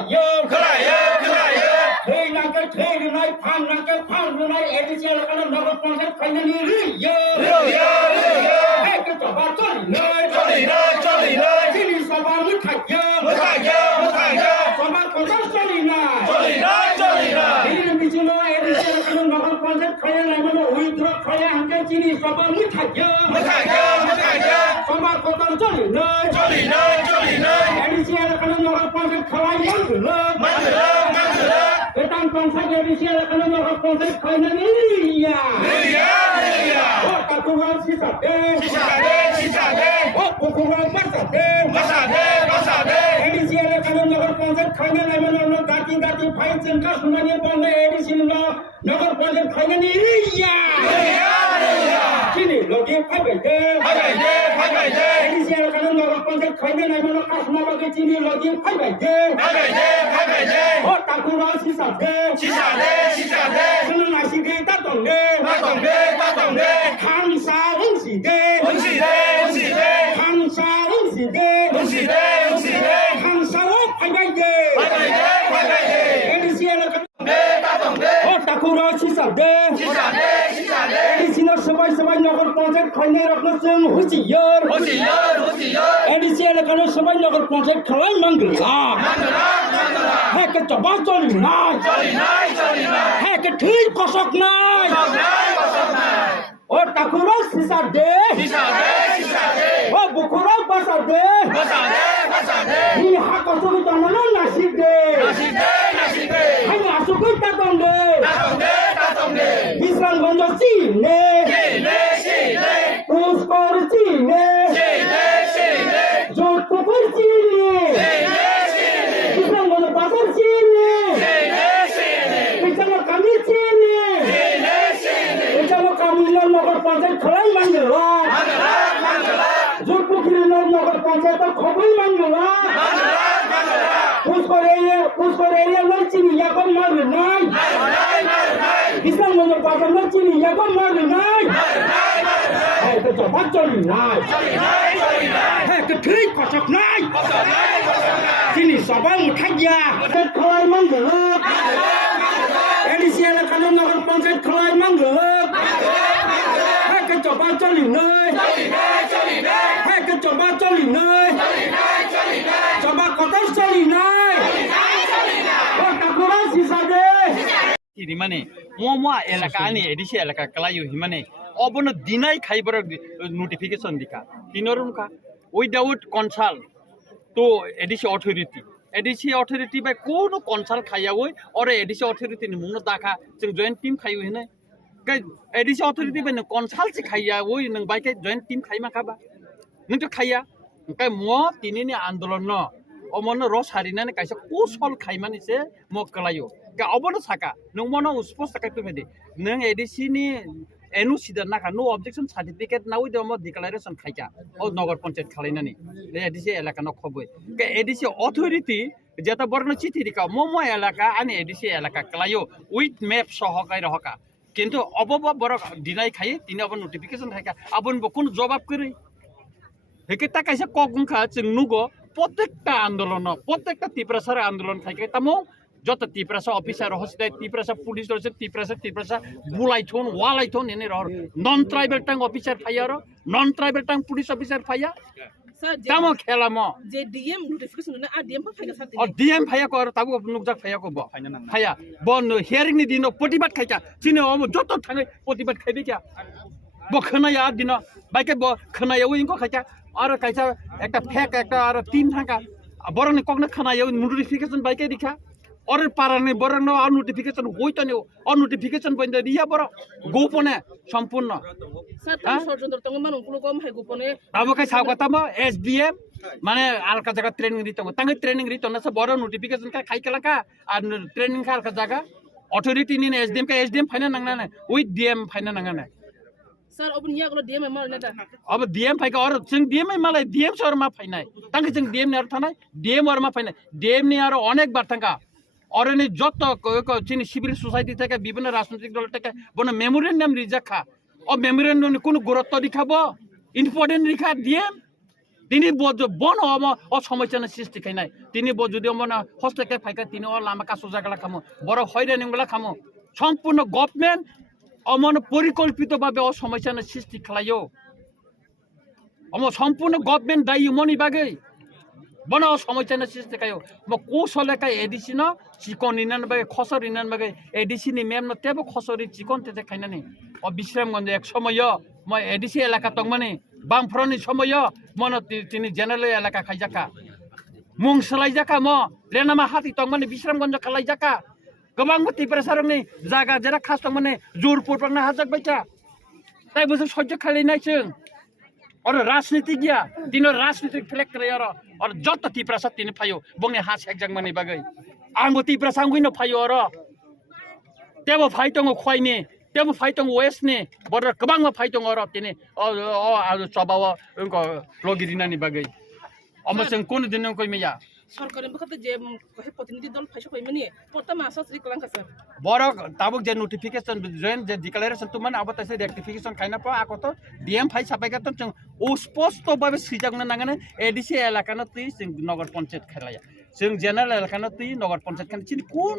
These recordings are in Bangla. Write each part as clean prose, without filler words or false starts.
खोलायो थैनांगौ थैनाय फाननांगौ फाननाय एडिसिएल खालाम नगर पंचायत खायनायनि रियो गोथाबा चलिनाय जिनि सभा मुथायो सभा खदाल चलिनाय बिनि बिजनो एडिसिएल खालाम नगर पंचायत खायनाय माने उइद्र खाया हांगे जिनि सभा मुथायो सभा खदाल चलिनाय एडिसिएल खालाम नगर पंचायत खालाय मांगलो Petang bangsa Indonesia kalau mau proses kainani iya. Oh takuran sisa deh. Oh ukuran masa deh. Indonesia kalau mau proses kainani mana gati file jengkar semuanya bangsa Indonesia mau proses kainani iya. Sini lagi pakai deh. Indonesia kalau mau proses kainani mana kasma bagi sini lagi pakai deh. Oh takuran sisa 저는 아시게 따동네 항사 응시대 항사로 파이바이게 에디시에라 따쿠라 시사대 에디시나 서바이 너걸 프로젝트 관내 ਰੱ는 정 호지열 에디시에라 가는 서바이 너걸 프로젝트 클라이 망글라 해그 저바 চলিনাই 해그 ঠই কসক নাই ও তাকুরা সিসা দে ও বুকুরা বাসা দে ই হাকসুক জানানো নাসি দে হাই আসুক তাতং দে বিসরামগঞ্জ চিনে পুষ্কর চিনে যোধপুর চিনে বিসরামগঞ্জ বাজার চিনে এখানে কামি চিনে এখানে কামিলা নগর পঞ্চায়েত খলাই মাঙ্গলা যোধপুর নগর পঞ্চায়েত খবই মাঙ্গলা পুষ্কর এরিয়া লই চিনি এখন মারবে নাই বিসরামগঞ্জ বাজার লই চিনি এখন মারবে নাই তো জবাব চলি নাই হ্যাঁ তো ঠিক কসক নাই চিনি সবাই উঠাইয়া খলাই মাঙ্গলা এডিসিএল খালাম নগর পঞ্চায়েত খলাই মাঙ্গলা হ্যাঁ তো জবাব চলি নাই হ্যাঁ তো জবাব চলি নাই জবাব কত চলি নাই ও তাকুরা সিসাদে মানে মোয়া এলাকা আনি এডিসি এলাকা কালাইও হিমানে অবনো দিনাই খাইবার নোটিফিকেশন দিকা তিনরুমকা উইদাউট কনসাল্ট তো এডিসি অথরিটি বাই কোনো কনসাল্ট খাইয়াওই অরে এডিসি অথরিটি মুনো দাখা जों জয়েন্ট টিম খাইও হেনে এডিসি অথরিটি বাই কনসাল্ট খাইয়াওই नों বাইকে জয়েন্ট টিম খাইমা খাবা नों তো খাইয়া ओंखाय मो तिनिनि आन्दोलन न अमन र सारिनानै कायसा कुसल खाइमानिसे म कलायो का अबनो साका नों मनो स्पष्ट काय पेमेदि नों एडिसि नि एनु सिदा नाका नो ऑब्जेक्शन सर्टिफिकेट नाउ दम डिक्लेरेशन खाइका ओ नगर पंचायत खालायनानै एडिसि एलाका न खबै का एडिसि अथॉरिटी जेता बर्न चिठी दिका मो एलाका आनि एडिसि एलाका कलायो उइथ मैप सहकाय रहका किन्तु अबब बर दिनाय खाइ तिनि अब नोटिफिकेशन खाइका अबन बकुन जवाब करै हेकेता कायसा कगुंखा जों नुगो प्रत्येकटा आन्दोलन प्रत्येकटा तीव्रसार आन्दोलन खाइके तामो যত তীব্রসা অফিসার হসতে তীব্রসা পুলিশ হসতে তীব্রসা বুলাইথন ওয়ালাইথন এনে রহ নন ট্রাইবেল টাং অফিসার ফাইয়ার নন ট্রাইবেল টাং পুলিশ অফিসার ফাইয়া তামো খেলাম যে ডিএম নোটিফিকেশন না আর ডিএম ফাইকা সাথে আর ডিএম ফাইয়া কর তাবো নুকজাক ফাইয়া কব ফাইয়া বন হিয়ারিং नि दिन प्रतिबाद खाइका सिने যত थाङै प्रतिबाद खाइबिका बखनाया दिन बाइके बखनायाव इनको खाइका आरो कायसा একটা ফেক একটা আর তিন থাকা বরনে কগনা খানায়াव নোটিফিকেশन बाइके दिखा और पाराने बरन और नोटिफिकेशन होइतने और नोटिफिकेशन बन्द दिया बर गोपने संपूर्ण सर षड्यंत्र तंग मान उनको कम है गोपने अब कई सागतम एसडीएम माने अलका जगह ट्रेनिंग दितंग तंग ट्रेनिंग रितन से बर नोटिफिकेशन का खाइ कलका और ट्रेनिंग का अलका जगह अथॉरिटी नि एसडीएम फाइना नंगना विथ डीएम फाइना नंगना सर अब निया गलो डीएम मार नेता अब डीएम फाइका और जों डीएम मालाय डीएम सर मा फाइनाय तंग जों डीएम नि आरो थानाय डीएम और मा फाइनाय डीएम नि आरो अनेक बार थांगा और যত চিনি সিভিল সোসাইটি থেকে বিভিন্ন রাজনৈতিক দল থেকে বনে মেমোরেন্ডাম রিজাখা ও মেমোরেন্ডাম কোনো গুরুত্ব দেখাবো ইম্পর্টেন্ট রেখা ডিএম তিনি বন অসমস্যার সৃষ্টি খাইনাই তিনি যদি মানে হস্তক্ষেপ ফাইকা তিনি লামা কাছো জায়গা খামো বড় হয়রানিগুলা খামো সম্পূর্ণ গভর্নমেন্ট অমন পরিকল্পিতভাবে অসমস্যার সৃষ্টি খালাইও সম্পূর্ণ গভর্নমেন্ট দায়ী মনি বাগে বন অসমস্যার সৃষ্টি খাইও কৌশলে খাই এডিসি ন চিকন ইনান বাগে খসর ইনান বাগে এডিসি নি মেম তেবো খসরি চিকন তেতে খাইনানি বিশ্রামগঞ্জ এক সময় মই এডিসি এলাকা তং মানে বামফ্রন্টনি সময় মন তিনি জেনারেল এলাকা খাইজাকা মুং সোলাইজাকা লেনামা হাতি তং মানে বিশ্রামগঞ্জ খালাইজাকা गोबां मतिफोरा सारंनि जागा जेरा खास दं माने जुरपुर पांना हाजाक बायचा ताइ बोसोर सह्य खालायनाय जों और राजनीति गया दिनो राजनीति फ्लेक करे और जत तिप्रा सब तिनि फायो बंनि हा सेकजां माने बागै आंबो तिप्रा सांगुइनो फायो और तेबो फाइ दङ खयनि तेबो फाइ दङ वेस्टनि बर गोबां फाइ दङ और तिनि सबाव लगिरिनानि बागै अमसं कोन दिन कइ मैया সরকারের পক্ষে যে প্রতিনিধি দল ফাইসা কইমানি পড়তা মাসা শ্রী কলাঙ্কা স্যার বড় তাবুক যে নোটিফিকেশন জয়েন যে ডিক্লারেশন তুমান আবতাইছে রেক্টিফিকেশন খাইনা পা আকত ডিএম ফাই সাপাইগাত जों স্পষ্টভাবে সিজাগনা নাগানে এডিসি এলাকানো তুই নগর পঞ্চায়েত খেলায়া जों জেনারেল এলাকানো তুই নগর পঞ্চায়েত খান চিনি কোন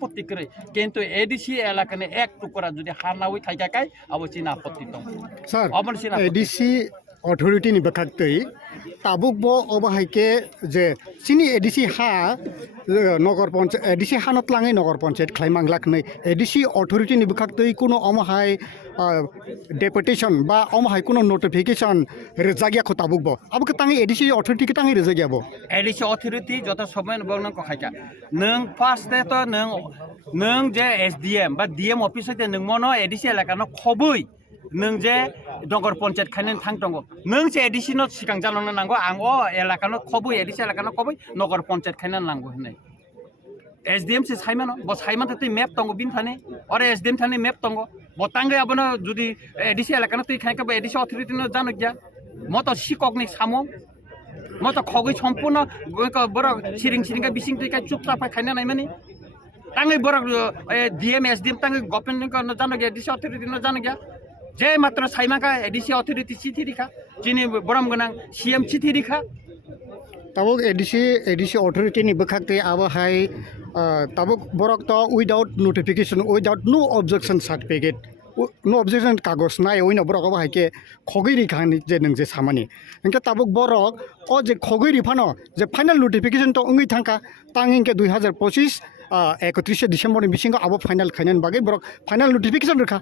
আপত্তি করে কিন্তু এডিসি এলাকানে এক টুকরা যদি হারনাওই খাইগাকাই আবো চিনি আপত্তি দं স্যার এডিসি अथॉरिटी नि बखाक्तै ताबुक बो अबाहायके जे सिनि एडिसि हा नगर पंचायत एडिसि हानत लाङै नगर पंचायत खालायमांलाखनै एडिसि अथॉरिटी नि बखाक्तै कुनो अमाहाय डेपुटेशन बा अमाहाय कुनो नोटिफिकेशन रेजागिया खो ताबुक बो आबुक ताङै एडिसि अथॉरिटी के ताङै रेजागिया बो एडिसि अथॉरिटी जता समय बंग कखायका नों फार्स्ट तो नों जे एसडीएम बा डीएम ऑफिस ते नों मनो एडिसि एलाकानो खबै नों जे नगर पंचायत खायनो थां दङ नों जे एडिसिनो सिगां जालांनो नांगौ आं एलाकानो खबै एडिसि एलाकानो खबै नगर पंचायत खायनो नांगौ होननाय एसडीएम से साइमानो ब साइमान ते मैप दङ बिन थाने और एसडीएम थाने मैप दङ बतांगे आबनो जुदि एडिसि एलाकानो तै खायका बा एडिसि अथॉरिटीनो जानो गया मत सिककनि सामो मत खगै सम्पूर्ण बर सिरिंगा बिसिं तैका चुपचाप खायनो नाय माने तांगे बर डीएम एसडीएम तांगे गभर्नमेन्ट जानो गया एडिसि अथॉरिटीनो जानो गया जे मात्र साइमाका एडिसि अथॉरिटी चिठी रिखा जिनि बरम गोनां सीएम चिठी रिखा ताबुक एडिसि अथॉरिटी नि बखाक्तै आबाहाय ताबुक बरक तो without notification without no objection certificate no objection कागज नाय ओइनो बरक अबाहायके खगैरि खानि जे नों जे सामानि इनके ताबुक बरक ओ जे खगैरि फानो जे फाइनल नोटिफिकेशन तो ओंगै थांका तांगिंके 2025 31 डिसेम्बर नि बिसिंग आबो फाइनल खायनान बागै बरक फाइनल नोटिफिकेशन रखा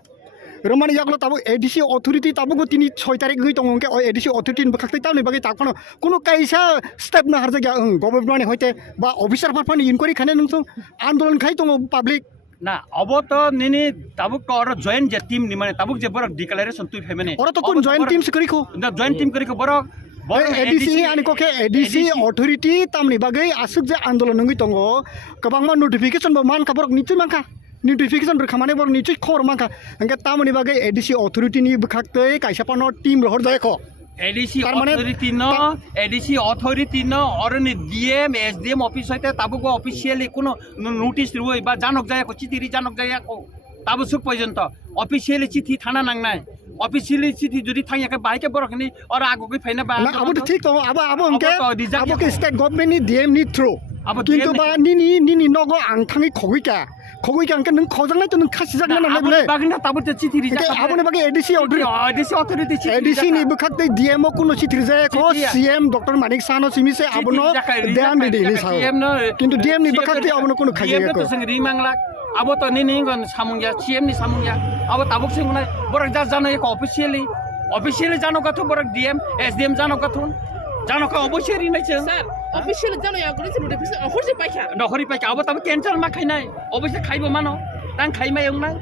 रमान यागलो ताबो एडिसि अथॉरिटी ताबो तिनि 6 तारिख गई दंके एडिसि अथॉरिटी बखाक्तै ताबनि बागै ताकनो कोनो कायसा स्टेप ना हारजागा गभर्नमेन्ट होइते बा ऑफिसर फारफानि इनक्वायरि खाने नों आंदोलन खाय दङ पब्लिक ना अब तो निनी ताबुक और जॉइन जे टीम नि माने ताबुक जे बरक डिक्लेरेशन तुइ फै माने और तो कोन जॉइन टीम से करिखो जॉइन टीम करिखो बरक एडिसि आनि कोके एडिसि अथॉरिटी तामनि बागै आसुक जे आंदोलन नंगै दङ गोबांमा नोटिफिकेशन बो मान खबर निचै मानका नोटिफिकेशन रखामाने बर निचै खबर मानका अंगे तामनि बागै एडिसि अथॉरिटी नि बखाक्तै कायसापानो टीम रहर जायखो एडिसि अथॉरिटी न और नि डीएम एसडीएम ऑफिस होते ताबुक ऑफिशियली कोनो नोटिस रुई बा जानक जायको चिठी जानक जायको ताबु सुक पर्यन्त ऑफिशियली चिठी थाना नांगनाय ऑफिशियली चिठी जुदि थांयाके बाइके बरखनि और आगोकै फैना बा ना अब ठीक तो अब अंके अब के स्टेट गवर्नमेंट नि डीएम नि थ्रू अब किन्तु बा निनि नगो आं थाङै खगैका अंके नों खजांनाय तो नों खासि जागोन ना बले बागैना ताबु चिठी रिजा आबोने बागै एडिसि अथॉरिटी एडिसि नि बखाक्तै डीएम को नो चिठी जायको सीएम डॉक्टर मानिक सानो सिमिसे आबनो ध्यान दिनि साव किन्तु डीएम नि बखाक्तै आबनो कोनो खायजायको जों रिमांगला अब तो निनिगन सामुंगिया सीएम नि सामुंगिया अब ताबुक सिंगनाय बरक जा जानो एक ऑफिशियली जानो गथु बरक डीएम एसडीएम जानो गथु जानो का अवश्य नै छ सर ऑफिशियल जानो या गरि नोटिफिकेशन अखरसे पाइखा नखरि पाइखा अब तब कैंसल मा खाइनाय अवश्य खाइबो मानो तां खाइमा एवनाय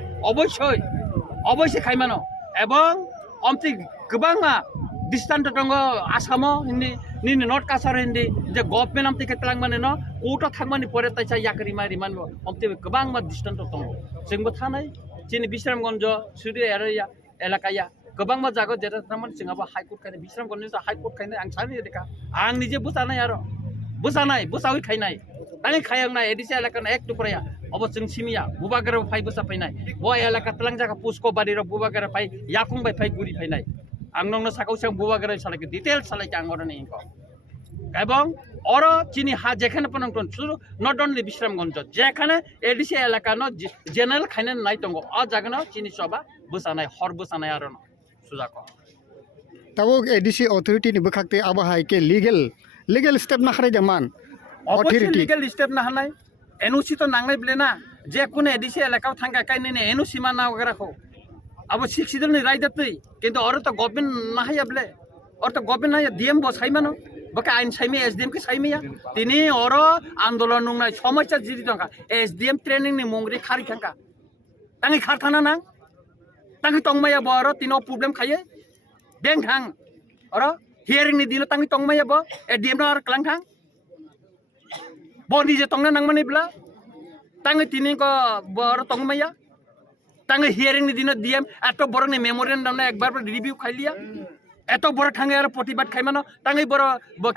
अवश्य खाइ मानो एवं अमति गोबांमा डिस्टेंट दङ आसामो नि नर्थ कासार हिन्दी जे गभर्नमेन्ट अमति केतलां माने न कोर्ट थांमानि परे ताइसा याकरि मारि मानबो अमति गोबांमा डिस्टेंट दङ जोंबो थानाय जिनि बिश्रामगंज सुरि एरिया एलाकाया गोबांमा जागो जेरा थांमान सिङाबो हाई कोर्ट खायनाय बिश्रामगंज हाई कोर्ट खायनाय आं सानो देखा आं निजे बुजानाय आरो बुजावै खायनाय तानि खायनाय एडिसि एलाकानो एक टुकराया अब जों सिमिया बुबागाराव फाइ बुसा फैनाय ब एलाका तलां जागा पुस्को बारिराव बुबागारा फाइ याकुं बाय फाइ गुरि फैनाय ang nong sakau sang buwa gara salai ke detail salai ke angor ni ko এবং ওরা চিনি যেখানে পনংটন শুধু নট অনলি বিশ্রামগঞ্জ যেখানে এডিসি এলাকা ন জেনারেল খাইনে নাই তঙ্গ অ জায়গা চিনি সবা বসানায় হর বসানায় আর সুজা ক তাবো এডিসি অথরিটি নি বখাকতে আবহাই কে লিগেল স্টেপ না খারাই জামান অবশ্যই লিগেল স্টেপ না হানাই এনওসি তো নাংনাই বলে না যে কোন এডিসি এলাকাও থাকা কাইনে এনওসি মা না রাখো আবো শিক্ষিত নি রায় দতই কিন্তু ওর তো গভর্নমেন্ট না হাইয়া বলে ওর তো গভর্নমেন্ট না ডিএম বসাই মানো বাকি আইন সাইমি এসডিএম কে সাইমিয়া তিনি ওর আন্দোলন নুংনাই সমস্যা জিদি দঙ্কা এসডিএম ট্রেনিং নি মুংরি খারি থাকা তাঙ্গি খারথানা না তাঙ্গি তংমাইয়া বড় তিনো প্রবলেম খাইয়ে বেং থাং ওর হিয়ারিং নি দিনো তাঙ্গি তংমাইয়া ব এসডিএম আর ক্লাং থাং বনি যে তংনা নাংমানি বলা তাঙ্গি তিনি ক বড় তংমাইয়া তাঙ্গি হিয়ারিং নি দিনো ডিএম এত বড় নি মেমোরেন্ডাম না একবার রিভিউ খাইলিয়া এত বড় ঠাঙ্গে আর প্রতিবাদ খাই মানো তাঙ্গি বড়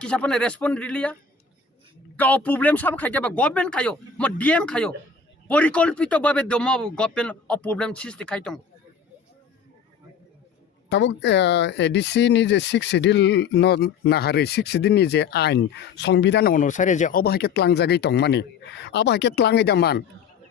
কিসাপনে রেসপন্ড দিলিয়া গাও প্রবলেম সব খাই যাবা গভর্নমেন্ট খাইও ম ডিএম খাইও পরিকল্পিতভাবে দম গভর্নমেন্ট অ প্রবলেম সৃষ্টি খাইতং তাবো এডিসি নি যে 6 শিডিউল ন নাহারে 6 শিডিউল নি যে আইন সংবিধান অনুসারে যে অবহাইকে ত্লাং জাগাই তং মানে অবহাইকে ত্লাঙে জামান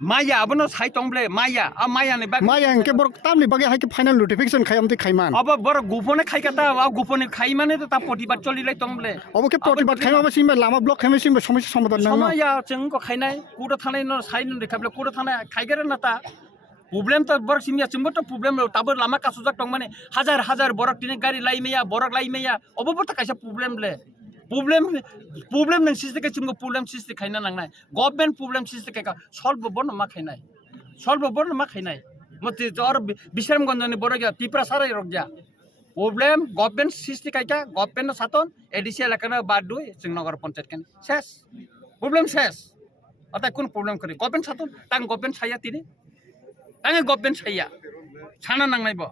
মাইয়া আবনো সাই তংবলে মাইয়া আ মাইয়া নে বা মায়া এনকে বড় তামনি বাগে হাইকে ফাইনাল নোটিফিকেশন খাইমতে খাইমান অব বড় গোপনে খাই কাতা আ গোপনে খাই মানে তো তা প্রতিবাদ চলিলাই তংবলে অবকে প্রতিবাদ খাইমাবা সিমবা লামা ব্লক খাইমে সিমবা সমস্যা সমাধান না সময়া চেং কো খাইনাই কুড়ো থানাই ন সাই ন দেখাবলে কুড়ো থানাই খাইগেরে না তা প্রবলেম তো বড় সিমিয়া চিমবো তো প্রবলেম তাবর লামা কাসুজাক তং মানে হাজার বড় টিনে গাড়ি লাইমেয়া বড় লাইমেয়া অববর্ত কাইসা প্রবলেম লে প্রবলেম নং সিস্তে কে চিমগো প্রবলেম সিস্তে খাইনা নাংনাই গভর্নমেন্ট প্রবলেম সিস্তে কে সলভ বন মা খাইনাই সলভ বন মা খাইনাই মতে জর বিশ্রামগঞ্জনি বড় গিয়া টিপরা সারাই রক যা প্রবলেম গভর্নমেন্ট সিস্তে কাইকা গভর্নমেন্ট সাতন এডিসি এলাকানা বাদুই সিংনগর পঞ্চায়েত কেন শেষ প্রবলেম শেষ অর্থাৎ কোন প্রবলেম করে গভর্নমেন্ট সাতন তাং গভর্নমেন্ট ছাইয়া তিনি তাঙ্গে গভর্নমেন্ট ছাইয়া ছানা নাংনাইব